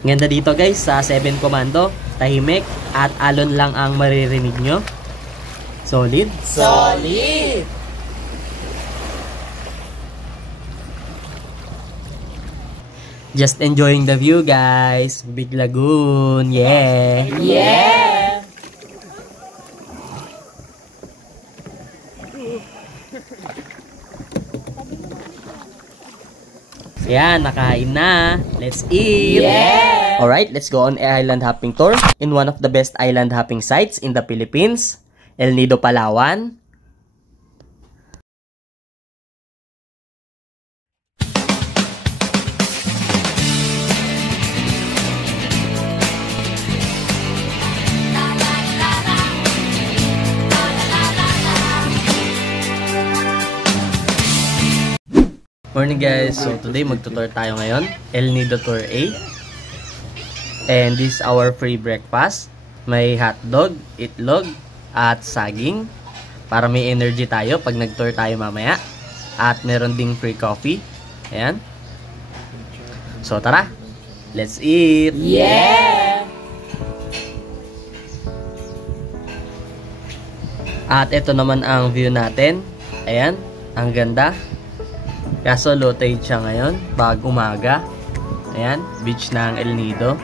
Ganda dito guys sa 7 Commando. Tahimik at alon lang ang maririnig nyo. Solid. Solid! Just enjoying the view guys. Big Lagoon. Yeah. Yeah! Yan, nakain na. Let's eat! Yeah! Alright, let's go on a island hopping tour in one of the best island hopping sites in the Philippines, El Nido, Palawan. Morning guys, so today magtutour tayo ngayon, El Nido Tour A. And this is our free breakfast. May hotdog, itlog, at saging para may energy tayo pag nag-tour tayo mamaya. At meron ding free coffee. Ayan. So tara, let's eat! Yeah! At ito naman ang view natin. Ayan, ang ganda. Kaso low tide siya ngayon, pag umaga. Ayan, beach ng El Nido.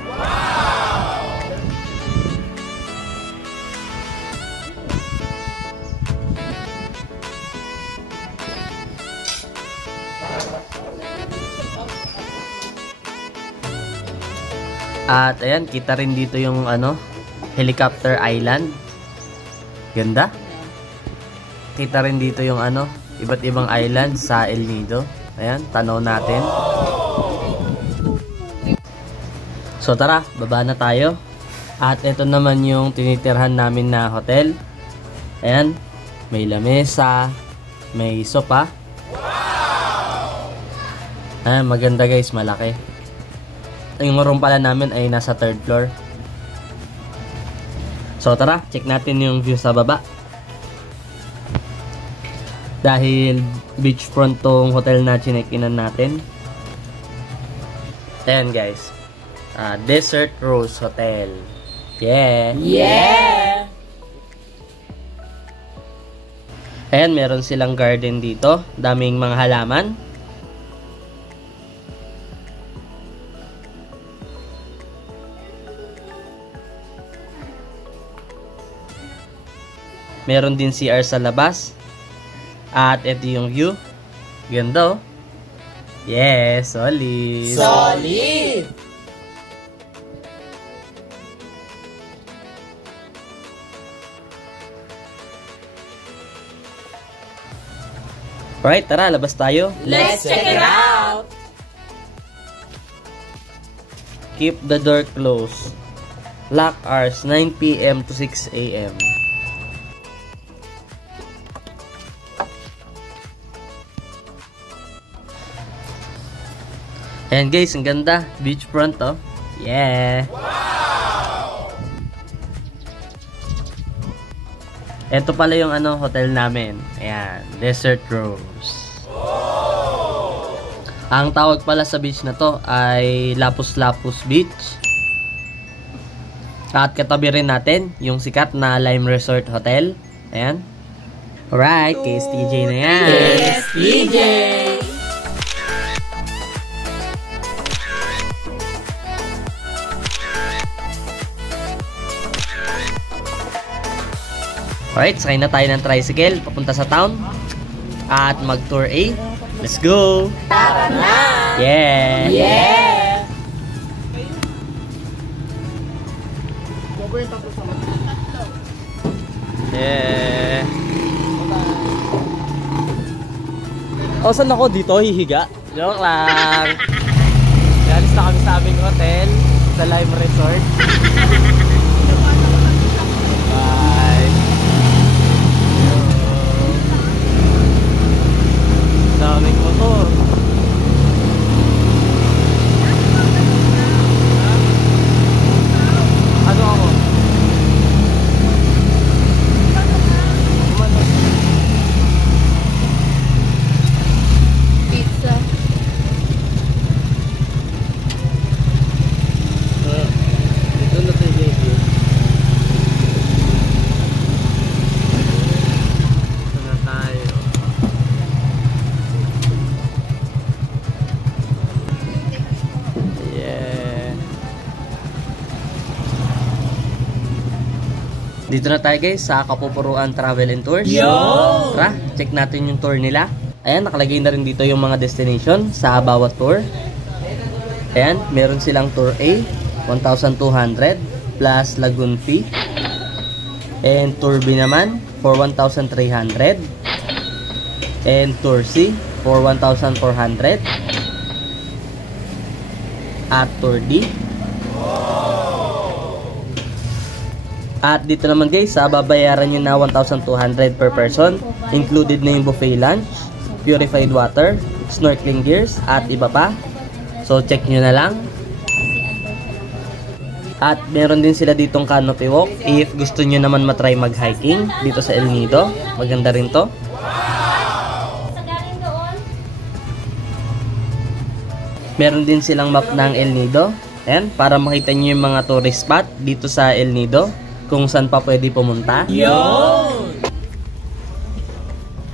At ayan, kita rin dito yung Helicopter Island. Ganda. Kita rin dito yung iba't ibang island sa El Nido. Ayan, tanaw natin. So tara, baba na tayo. At ito naman yung tinitirhan namin na hotel. Ayan, may lamesa, may sopa. Ayan, maganda guys, malaki. Yung room pala namin ay nasa 3rd floor. So tara, check natin yung view sa baba. Dahil beachfront tong hotel na chinekinan natin. Ayan guys, Desert Rose Hotel. Yeah! Yeah! Ayan, meron silang garden dito. Daming mga halaman. Meron din CR sa labas. At ito yung view. Ganda oh. Yes, solid. Solid! Alright, tara, labas tayo. Let's check it out! Keep the door closed. Lock hours 9 PM to 6 AM. Ayan guys, ang ganda. Beachfront oh. Yeah. Wow! Ito pala yung hotel namin. Ayan, Desert Rose. Oh! Ang tawag pala sa beach na to ay Lapus-Lapus Beach. At katabi rin natin yung sikat na Lime Resort Hotel. Ayan. Alright, KSTJ na yan. KSTJ! Alright, sakay na tayo ng tricycle papunta sa town at mag-tour A. Let's go! Tara na! Yeah! Yeah! Yeah! O, saan ako dito? Hihiga? Joke lang! Yalis na kami sa aming hotel sa Lime Resort. Bye! Daming motor. Ano ako? Pizza. Dito na tayo guys sa Kapupuruan Travel and Tours. Yo! Tara, check natin yung tour nila. Ayan, nakalagay na rin dito yung mga destination sa bawat tour. Ayan, meron silang Tour A, 1,200 plus lagoon fee. And Tour B naman for 1,300. And Tour C for 1,400. At Tour D. At dito naman guys, babayaran nyo na 1,200 per person. Included na yung buffet lunch, purified water, snorkeling gears, at iba pa. So check nyo na lang. At meron din sila ditong canopy walk. If gusto nyo naman matry mag-hiking dito sa El Nido, maganda rin to. Meron din silang map ng El Nido. Ayan, para makita nyo yung mga tourist spot dito sa El Nido, kung saan pa pwede pumunta. Yo!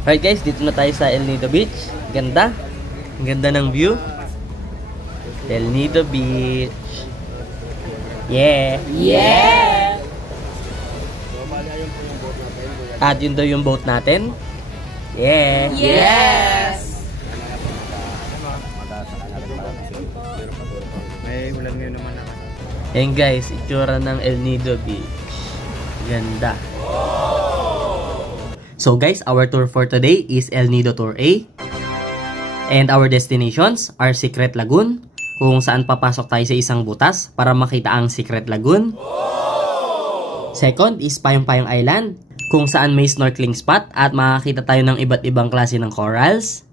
Alright guys, dito na tayo sa El Nido Beach. Ganda. Ang ganda ng view. El Nido Beach. Yeah. Yeah! At yun daw yung boat natin. Yeah. Yes! May ulan ngayon naman na. Ayan guys, itsura ng El Nido Beach. Ganda. So guys, our tour for today is El Nido Tour A. And our destinations are Secret Lagoon, kung saan papasok tayo sa isang butas para makita ang Secret Lagoon. Second is Payong-Payong Island, kung saan may snorkeling spot at makakita tayo ng iba't ibang klase ng corals.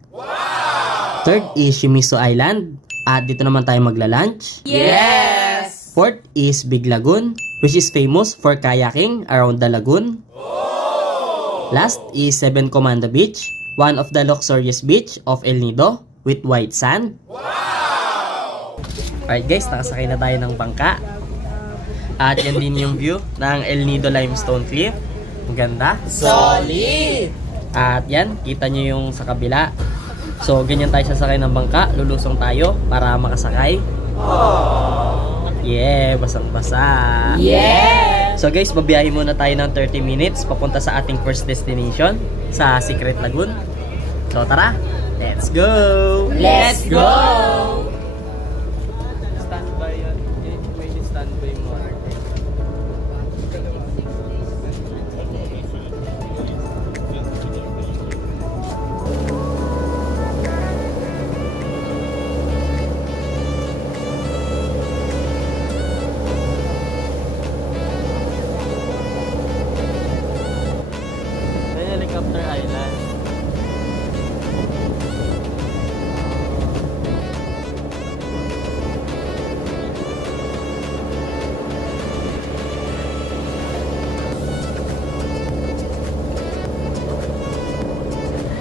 Third is Shimizu Island, at dito naman tayo magla-lunch. Yes! Fourth is Big Lagoon, which is famous for kayaking around the lagoon. Last is Seven Commando Beach, one of the luxurious beach of El Nido with white sand. Alright guys, nakasakay na tayo ng bangka. At yan din yung view ng El Nido Limestone Cliff. Ang ganda. Solid! At yan, kita nyo yung sa kabila. So, ganyan tayo sasakay ng bangka. Lulusong tayo para makasakay. Yeah, basang-basa. Yeah! So guys, babiyahin muna tayo ng 30 minutes papunta sa ating first destination, sa Secret Lagoon. So tara, let's go! Let's go! Standby yan. May standby mo. Helicopter Island.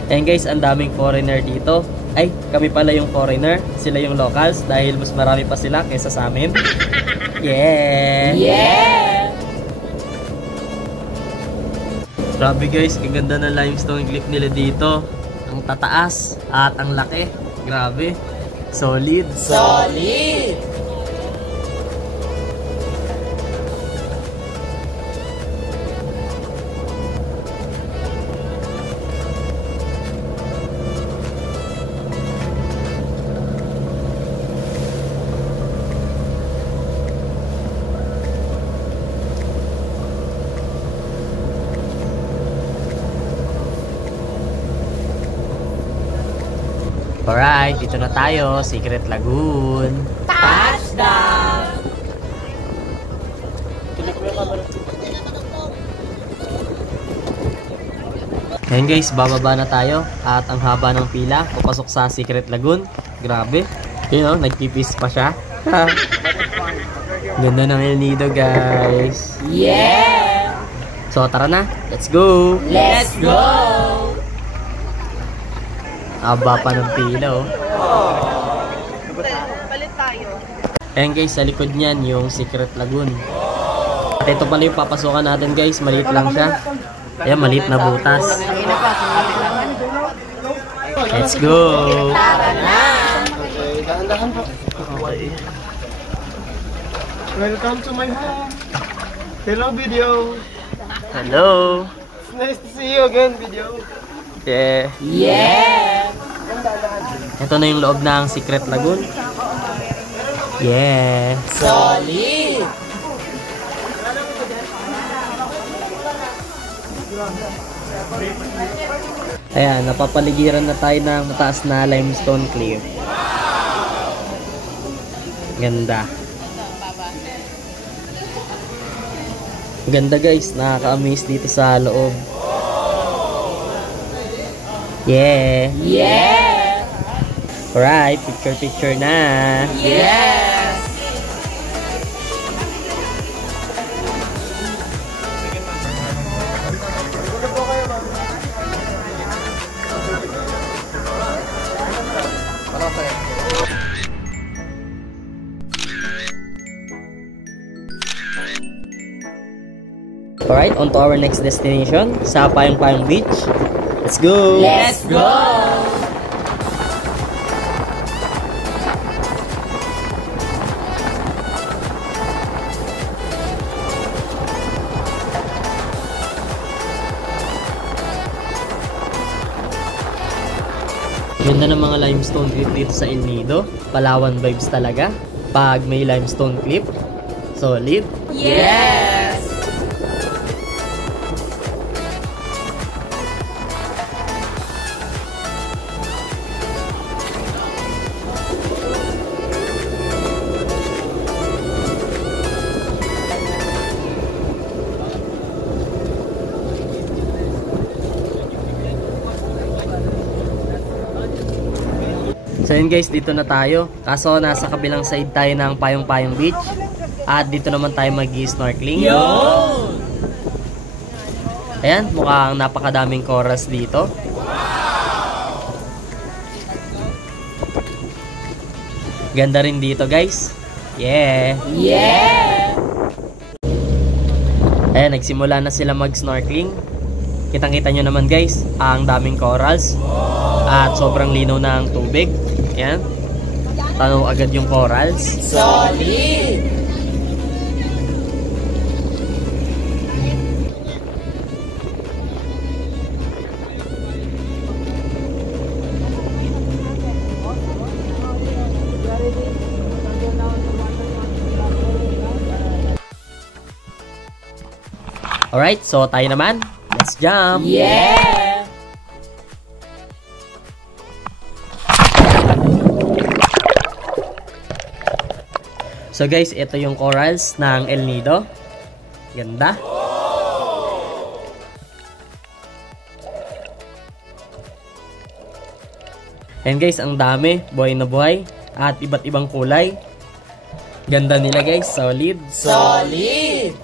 Ayan guys, ang daming foreigner dito. Ay, kami pala yung foreigner. Sila yung locals dahil mas marami pa sila kaysa sa amin. Yeah! Yeah! Grabe guys, ang ganda ng limestone cliff nila dito. Ang tataas at ang laki. Grabe. Solid. Solid! Alright, dito na tayo. Secret Lagoon. Touchdown! Ayan guys, bababa na tayo. At ang haba ng pila, papasok sa Secret Lagoon. Grabe. Yun o, nagpipis pa siya. Ganda ng El Nido guys. Yeah! So tara na, let's go! Let's go! Haba pa ng pila oh. Palit tayo. Ayan guys, sa likod niyan yung Secret Lagoon. At ito pala yung papasukan natin guys, maliit lang siya. Ayan, maliit na butas. Let's go! Tara na! Dahan-dahan po. Okay. Welcome to my home. Hello video. Hello. It's nice to see you again, video. Yeah. Yeah! Ito na yung loob ng Secret Lagoon. Yeah. Solid! Ayan, napapaligiran na tayo ng mataas na limestone cliff. Ganda. Ganda guys, nakaka-amaze dito sa loob. Yeah. Yeah! Alright, picture na. Yes! Alright, on to our next destination, sa Payong-Payong Beach. Let's go! Let's go! Ganda ng mga limestone cliff dito sa El Nido. Palawan vibes talaga. Pag may limestone cliff, solid. Yes! So yun guys, dito na tayo. Kaso nasa kabilang side tayo ng Payong-Payong Beach. At dito naman tayo mag-snorkeling. Yun! Ayan, mukhang napakadaming corals dito. Ganda rin dito guys. Yeah! Yeah! Ayan, nagsimula na sila mag-snorkeling. Kitang-kita nyo naman guys, ang daming corals. At sobrang linaw ng tubig. Ayan. Tanaw agad yung corals. Solid! Alright, so tayo naman. Let's jump! Yeah! So guys, ito yung corals ng El Nido. Ganda. And guys, ang dami. Buhay na buhay. At iba't ibang kulay. Ganda nila guys. Solid. Solid!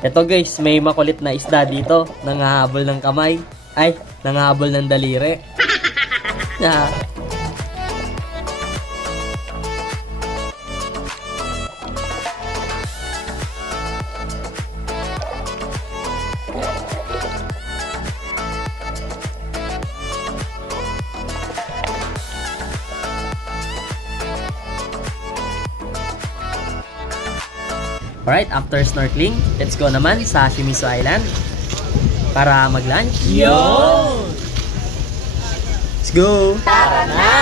Ito guys, may makulit na isda dito. Nangahabol ng kamay. Ay, nangahabol ng daliri. Yeah. Alright, after snorkeling, let's go naman sa Shimizu Island para mag-lunch. Yun! Let's go! Tara na!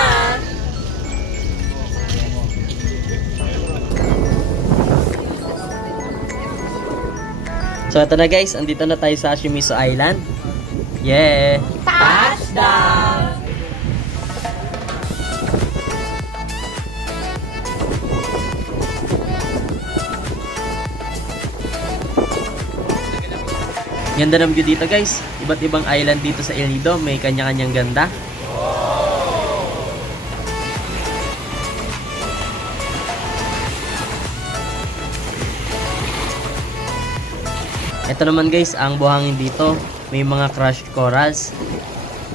So ito na guys, andito na tayo sa Shimizu Island. Yeah! Touchdown! Ganda ng view dito guys. Iba't ibang island dito sa El Nido. May kanya-kanyang ganda. Ito naman guys, ang buhangin dito. May mga crushed corals.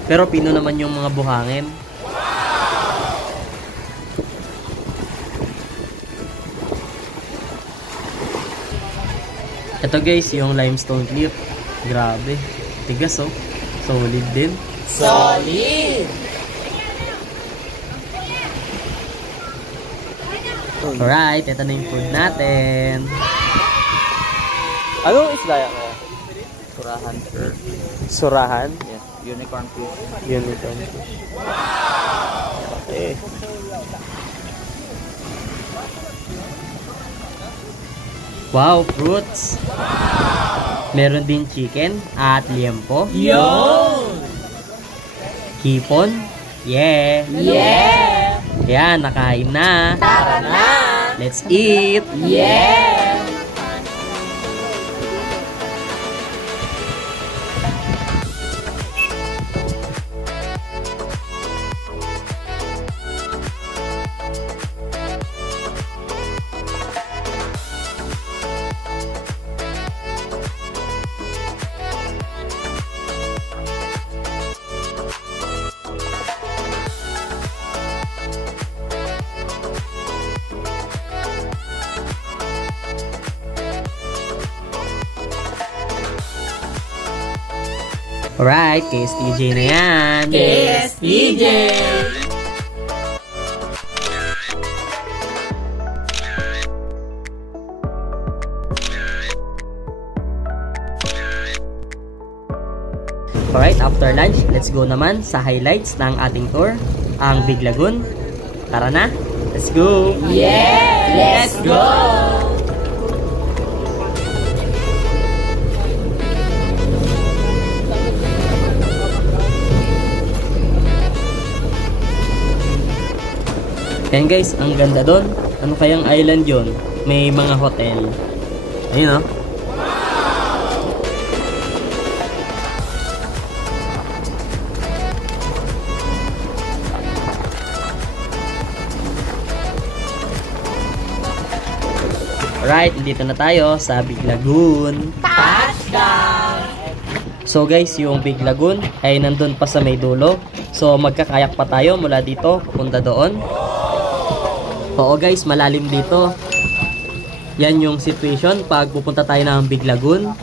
Pero pino naman yung mga buhangin. Ito guys, yung limestone cliff. Grabe. Tigas oh. Solid din. Solid! Alright, ito na yung food natin. Anong isda yan? Surahan, sir. Surahan. Yes, unicorn fish. Unicorn. Eh. Wow, fruits. Meron din chicken at liempo. Yun! Hipon. Yeah. Yeah! Yan, nakain na. Tara na! Let's eat. Yeah! Alright, KSTJ na yan. KSTJ! Alright, after lunch, let's go naman sa highlights ng ating tour, ang Big Lagoon. Tara na, let's go! Yeah! Let's go! Yan guys, ang ganda doon. Ano kayang island yon? May mga hotel. Ayun oh. Alright, dito na tayo sa Big Lagoon. Touchdown! So guys, yung Big Lagoon ay nandun pa sa may dulo. So magkakayak pa tayo mula dito papunta doon. Oo guys, malalim dito. Yan yung situation pag pupunta tayo ng Big Lagoon.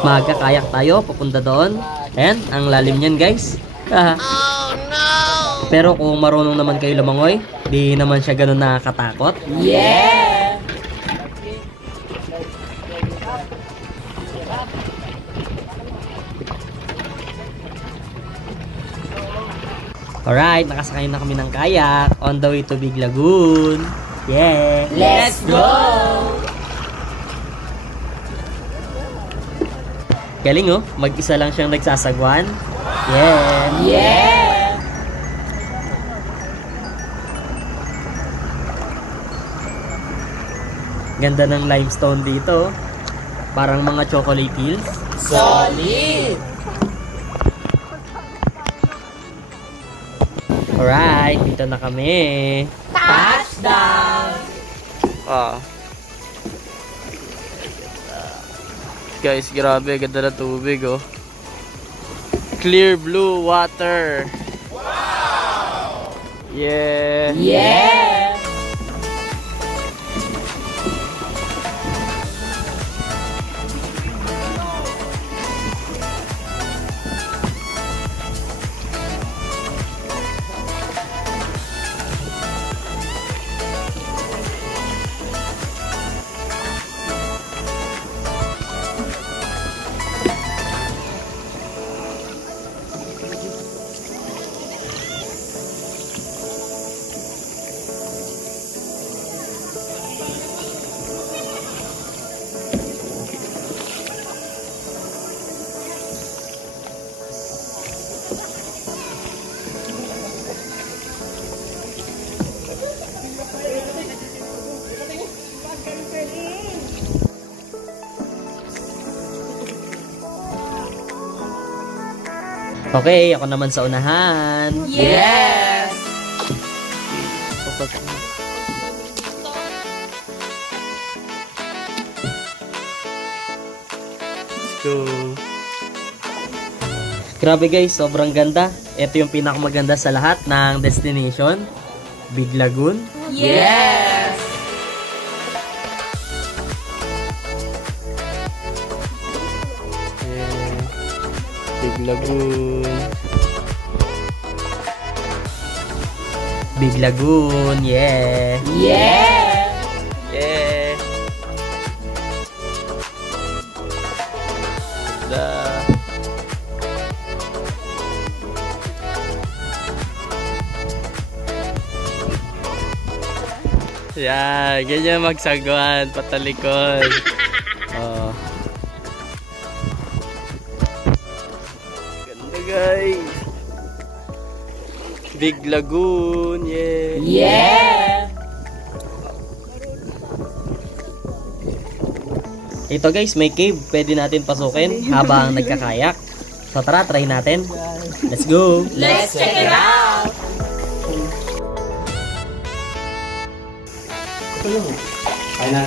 Magkakayak tayo papunta doon. Ayan, ang lalim niyan guys. Oh no! Pero kung marunong naman kayo lumangoy, di naman siya ganun nakakatakot. Yeah! Alright, nakasakay na kami ng kayak on the way to Big Lagoon. Yeah! Let's go! Galing oh, mag-isa lang siyang nagsasagwan. Yeah! Yeah! Ganda ng limestone dito. Parang mga chocolate hills. Solid! Alright, dito na kami. Touchdown! Guys, grabe, ganda na tubig oh. Clear blue water. Wow! Yeah! Yeah! Okay, ako naman sa unahan. Yes! Let's go. Grabe guys, sobrang ganda. Ito yung pinakamaganda sa lahat ng destination. Big Lagoon. Yes! Big Lagoon. Big Lagoon, yeah. Yeah! Yeah. Yeah, ganyan magsagwan, patalikod. Oh. Ganda guys. Big Lagoon, yeah. Yeah! Ito guys, may cave. Pwede natin pasukin habang nagkakayak. So tara, try natin. Let's go! Let's check it out! Kaya na.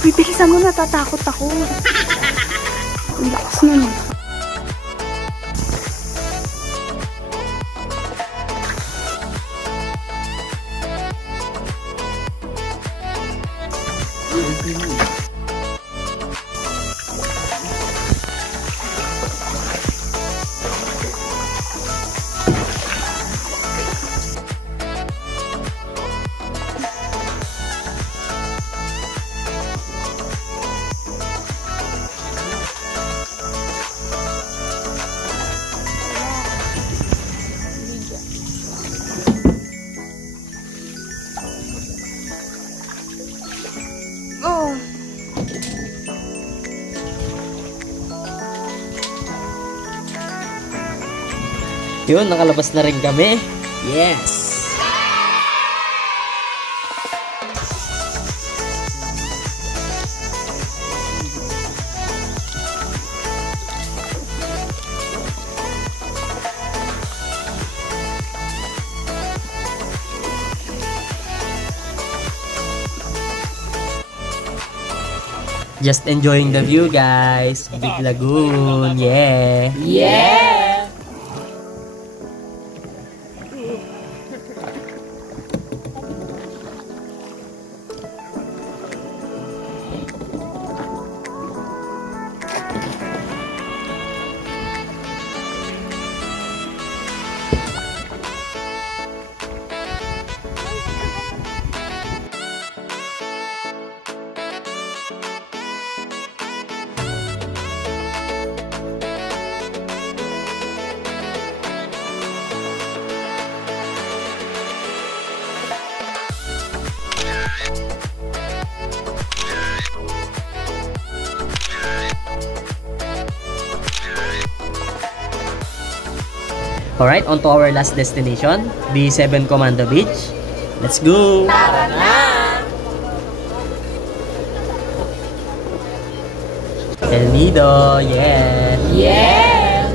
Bibilisan mo, natatakot ako. Ang lakas nun. Oh. Yun, nakalabas na rin kami. Yes! Just enjoying the view, guys. Big Lagoon, yeah. Yeah! Alright, on to our last destination, the 7 Commando Beach. Let's go! Tara na! El Nido, yeah! Yeah!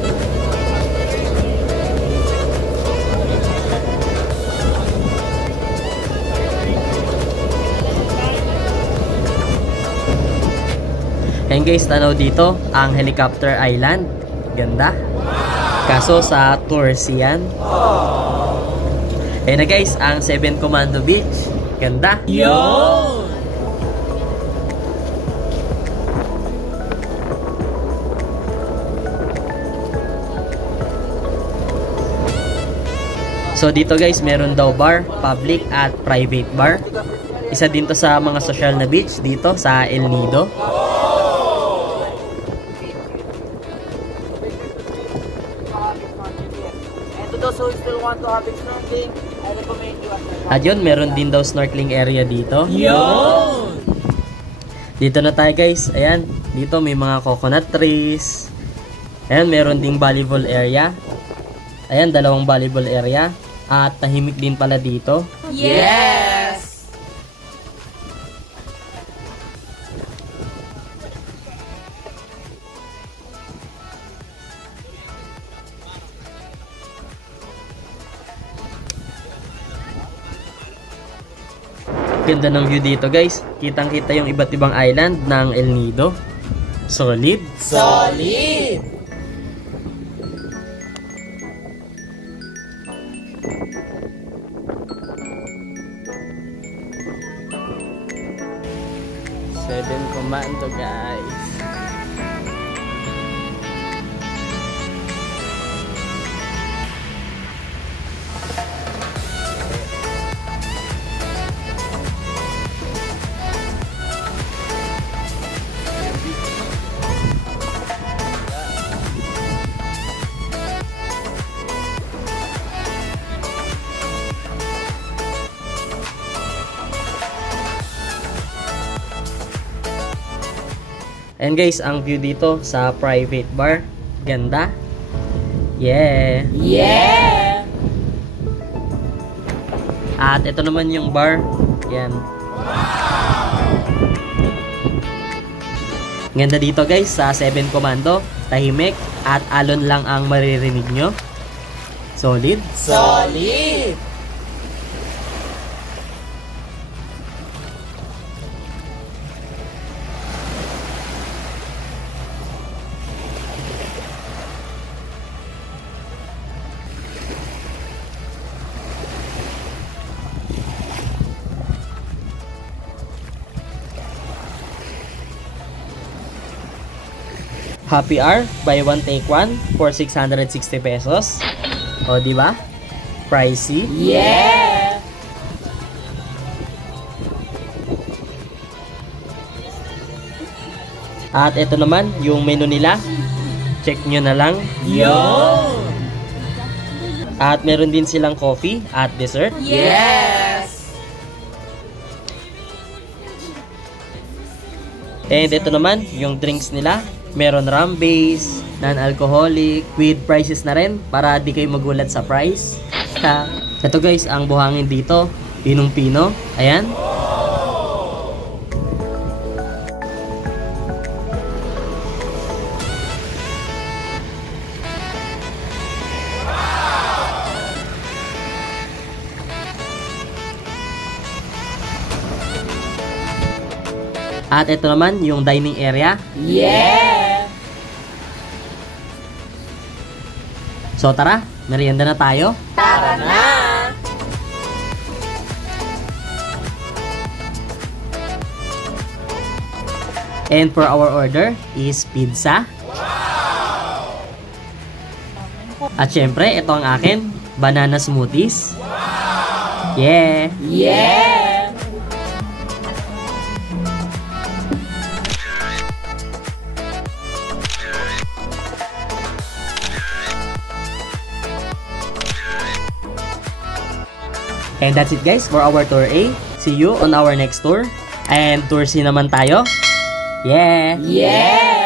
And guys, tanaw dito, ang Helicopter Island. Ganda. Kaso sa tours yan. Ayun na guys, ang 7 Commando Beach. Ganda. Yun! So dito guys, meron daw bar, public at private bar. Isa din to sa mga social na beach dito sa El Nido. So if you want to have snorkeling, I recommend you At yun, meron din daw snorkeling area dito. Yun! Dito na tayo guys. Ayan, dito may mga coconut trees. Ayan, meron ding volleyball area. Ayan, dalawang volleyball area. At tahimik din pala dito. Yes! Ganda ng view dito guys. Kitang-kita yung iba't ibang island ng El Nido. Solid. Solid! Seven Commando guys. And guys, ang view dito sa private bar, ganda. Yeah. Yeah! At ito naman yung bar. Yan. Ganda dito guys sa 7 Commando. Tahimik at alon lang ang maririnig nyo. Solid. Solid! Happy hour, buy one take one for 660 pesos. O, di ba? Pricey. Yeah! At ito naman, yung menu nila. Check nyo na lang. Yun! At meron din silang coffee at dessert. Yes! And ito naman, yung drinks nila. Meron rum base, non-alcoholic, with prices na rin para di kayo magulat sa price. Ito guys, ang buhangin dito, pinong-pino. Ayan. At ito naman, yung dining area. Yeah! So tara, merienda na tayo. Tara na! And for our order is pizza. At syempre, ito ang akin, banana smoothies. Yeah! Yeah! And that's it guys for our tour A. See you on our next tour. And tour C naman tayo. Yeah! Yeah!